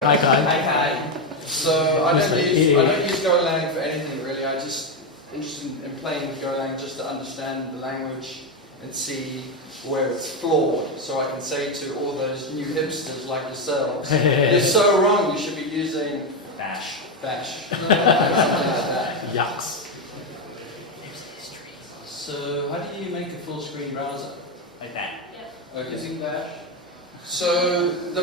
Hi Kai. Hi Kai. So I don't use Golang for anything really. I'm just interested in playing Golang just to understand the language and see where it's flawed. So I can say to all those new hipsters like yourselves, you're so wrong. You should be using Bash. Something like that. Yucks. So how do you make a full screen browser? Like that. Yeah. Okay. Using Bash. So the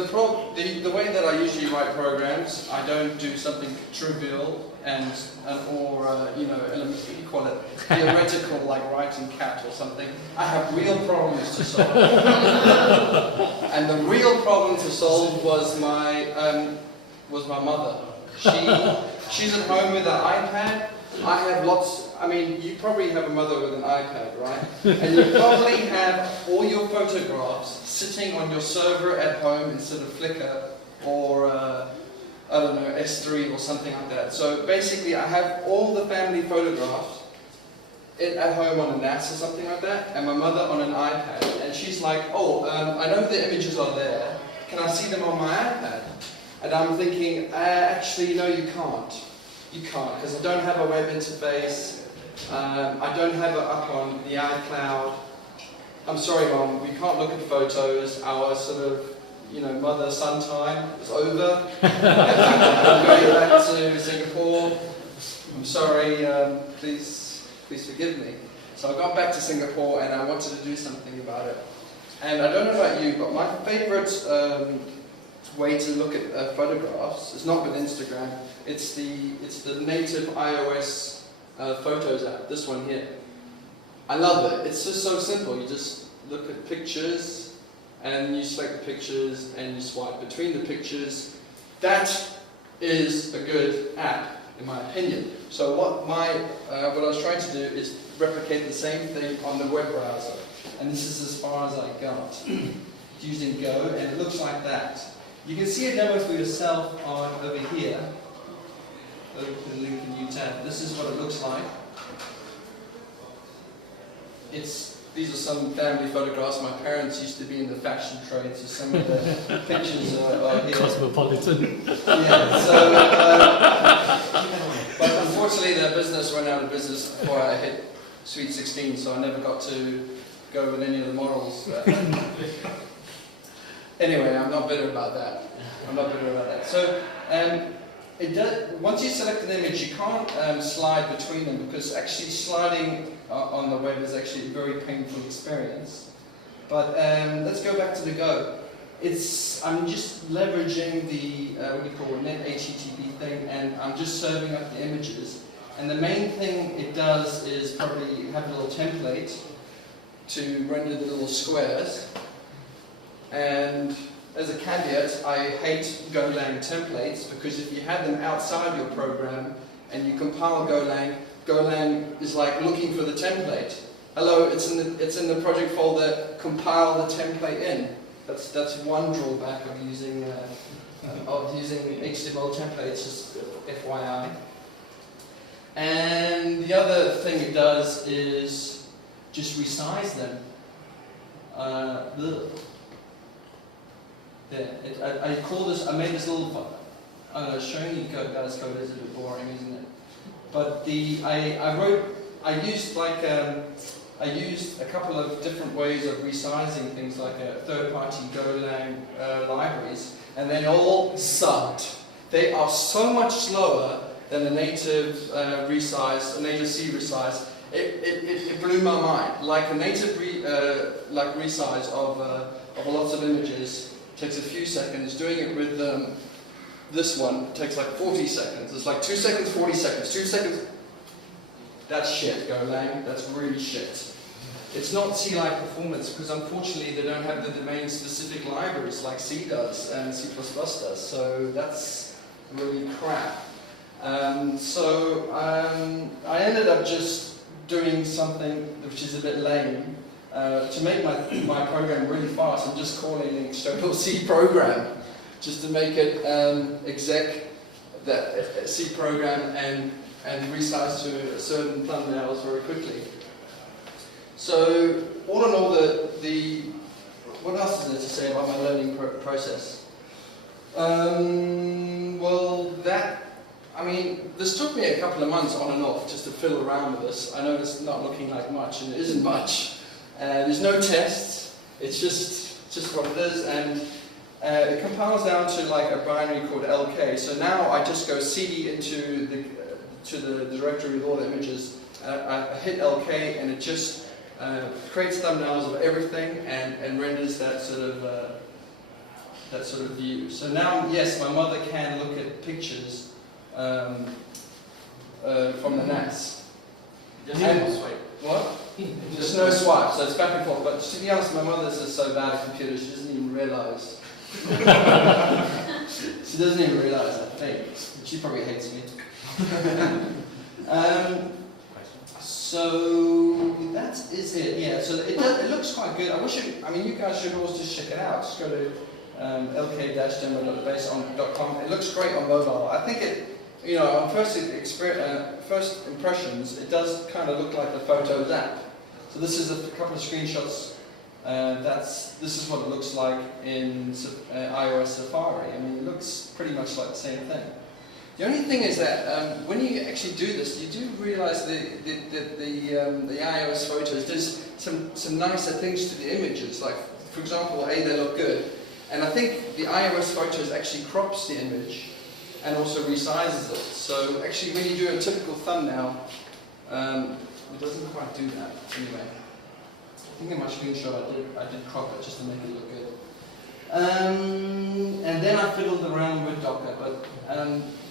way that I usually write programs, I don't do something trivial or you call it theoretical like writing cat or something. I have real problems to solve, and the real problem to solve was my mother. She's at home with an iPad. I have lots. I mean, you probably have a mother with an iPad, right? And you probably have all your photographs sitting on your server at home instead of Flickr or, I don't know, S3 or something like that. So basically, I have all the family photographs at home on a NAS or something like that, and my mother on an iPad. And she's like, oh, I know the images are there. Can I see them on my iPad? And I'm thinking, actually, no, you can't. You can't, because I don't have a web interface. I don't have it up on the iCloud. I'm sorry, Mom, we can't look at photos. Our sort of, mother-son time is over. I'm going back to Singapore. I'm sorry, please forgive me. So I got back to Singapore and I wanted to do something about it. And I don't know about you, but my favorite way to look at photographs is not with Instagram. It's the native iOS Photos app. This one here. I love it. It's just so simple. You just look at pictures, and you select the pictures, and you swipe between the pictures. That is a good app, in my opinion. So what I was trying to do is replicate the same thing on the web browser, and this is as far as I got. Using Go, and it looks like that. You can see a demo for yourself over here. Open the link in new tab. This is what it looks like. These are some family photographs. My parents used to be in the fashion trade, so some of the pictures are here. Cosmopolitan. Yeah, so, but unfortunately their business went out of business before I hit Sweet 16, so I never got to go with any of the models. Anyway, I'm not bitter about that. So, once you select an image, you can't slide between them because actually sliding on the web is actually a very painful experience. But let's go back to the Go. I'm just leveraging the net HTTP thing, and I'm just serving up the images. And the main thing it does is probably have a little template to render the little squares. And as a caveat, I hate Golang templates because if you have them outside your program and you compile Golang, Golang is like looking for the template. Hello, it's in the project folder. Compile the template in. That's one drawback of using HTML templates. Just FYI. And the other thing it does is just resize them. I made this little file. Showing you guys code is a bit boring, isn't it? But I used a couple of different ways of resizing things like third-party Golang libraries, and they all sucked. They are so much slower than a native C resize. It blew my mind. Like a native resize of lots of images takes a few seconds. Doing it with this one takes like 40 seconds. It's like 2 seconds, 40 seconds, 2 seconds. That's shit, Golang. That's really shit. It's not C-like performance because unfortunately they don't have the domain-specific libraries like C does and C++ does. So that's really crap. I ended up just doing something which is a bit lame. To make my program really fast, I'm just calling an external C program, just to make it exec that C program and resize to a certain thumbnails very quickly. So all in all, what else is there to say about my learning process? Well, I mean, this took me a couple of months on and off just to fiddle around with this. I know it's not looking like much, and it isn't much. There's no tests. It's just what it is, and it compiles down to like a binary called LK. So now I just go CD into the directory with all the images. I hit LK, and it just creates thumbnails of everything and renders that sort of view. So now, yes, my mother can look at pictures from the NAS. What? There's no swipe, so it's back and forth. But to be honest, my mother's just so bad at computers, she doesn't even realise. She doesn't even realise, I think. She probably hates me. So that is it. Yeah. So it looks quite good. I mean, you guys should always just check it out. Just go to lk-demo.com. It looks great on mobile. I think it. You know, on first impressions, it does kind of look like the Photos app. So this is a couple of screenshots. This is what it looks like in iOS Safari. I mean, it looks pretty much like the same thing. The only thing is that when you actually do this, you do realize the iOS photos does some nicer things to the images. Like, for example, they look good. And I think the iOS photos actually crops the image and also resizes it. So actually, when you do a typical thumbnail, it doesn't quite do that. Anyway, I think in my screenshot I did crop it just to make it look good. And then I fiddled around with Docker. But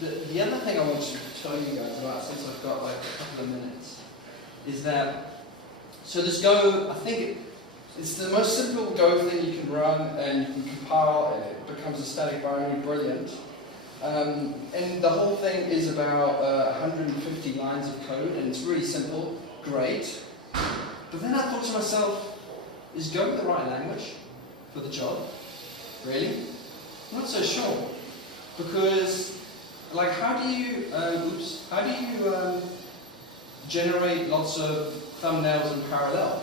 the other thing I want to tell you guys about, since I've got like a couple of minutes, is that this Go, I think it's the most simple Go thing you can run, and you can compile. It becomes a static binary, brilliant. And the whole thing is about 150 lines of code, and it's really simple, great. But then I thought to myself, is Go the right language for the job? Really? I'm not so sure. Because, like, how do you generate lots of thumbnails in parallel?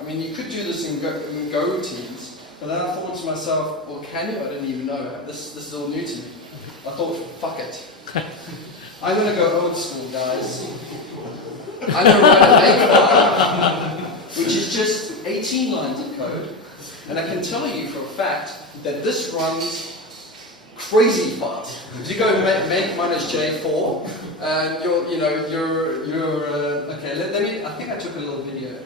I mean, you could do this in Go routines, but then I thought to myself, well, can you? I didn't even know. This is all new to me. I thought, fuck it. I'm going to go old school, guys. I'm going to write a make file, which is just 18 lines of code. And I can tell you for a fact that this runs crazy fast. If you go make -J4, okay, let me, I think I took a little video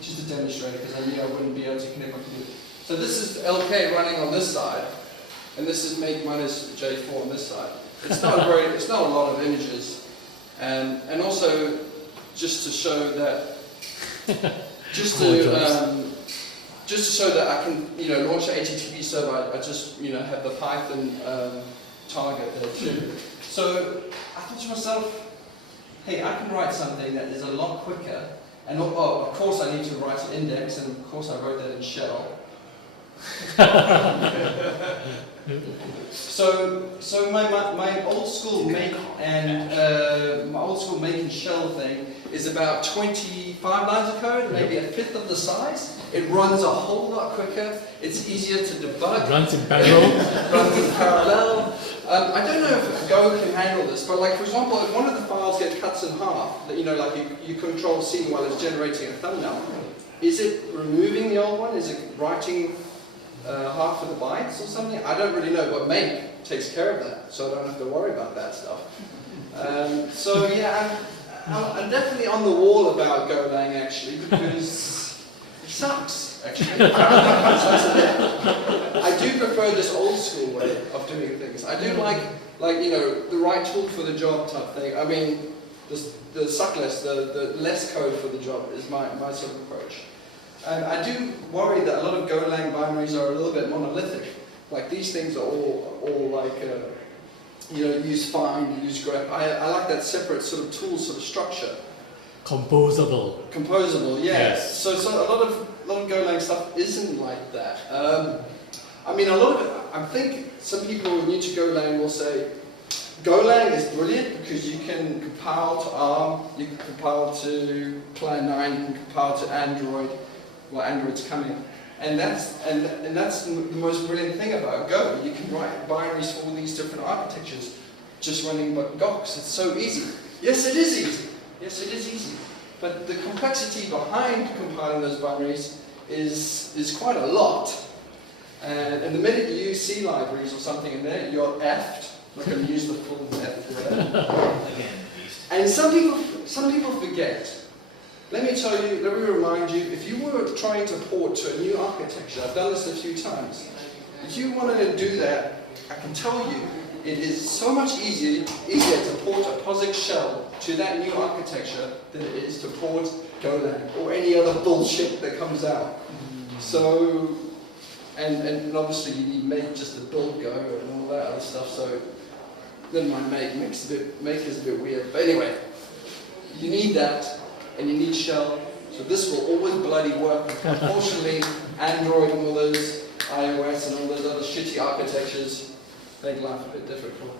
just to demonstrate, because I knew I wouldn't be able to connect my computer. So this is LK running on this side, and this is make -J4 on this side. It's not a lot of images, and also just to show that, just to show that I can, launch an HTTP server. I just, have the Python target there too. So I thought to myself, hey, I can write something that is a lot quicker. And of course I need to write an index, and of course I wrote that in shell. So my old school make and shell thing is about 25 lines of code, maybe a fifth of the size. It runs a whole lot quicker. It's easier to debug. Runs in parallel. Runs in parallel. I don't know if Go can handle this, but like, for example, if one of the files gets cuts in half, like you control C while it's generating a thumbnail, is it removing the old one? Is it writing half of the bytes or something? I don't really know, but make takes care of that, so I don't have to worry about that stuff. So yeah, I'm definitely on the wall about Golang actually, because it sucks, actually. I do prefer this old school way of doing things. I do like the right tool for the job type thing. I mean, the suck less, the less code for the job is my sort of approach. And I do worry that a lot of Golang binaries are a little bit monolithic. Like, these things are all like, use find, use grep. I like that separate sort of tool sort of structure. Composable. Composable, yeah. Yes. So a lot of Golang stuff isn't like that. I mean, a lot of it, I think some people who are new to Golang will say, Golang is brilliant because you can compile to ARM, you can compile to Plan 9, you can compile to Android. Well, Android's coming. And that's the most brilliant thing about Go. You can write binaries for all these different architectures just running Gox. It's so easy. Yes, it is easy. Yes, it is easy. But the complexity behind compiling those binaries is quite a lot. And the minute you use C libraries or something in there, you're effed. I'm not going to use the full F word. And some people forget. Let me remind you, if you were trying to port to a new architecture, I've done this a few times, if you wanted to do that, I can tell you, it is so much easier to port a POSIX shell to that new architecture than it is to port Golang or any other bullshit that comes out. So, and obviously you need make just to build Go and all that other stuff, so then my make is a bit weird. But anyway, you need that. And you need shell, so this will always bloody work. Unfortunately, Android and all those, iOS and all those other shitty architectures make life a bit difficult.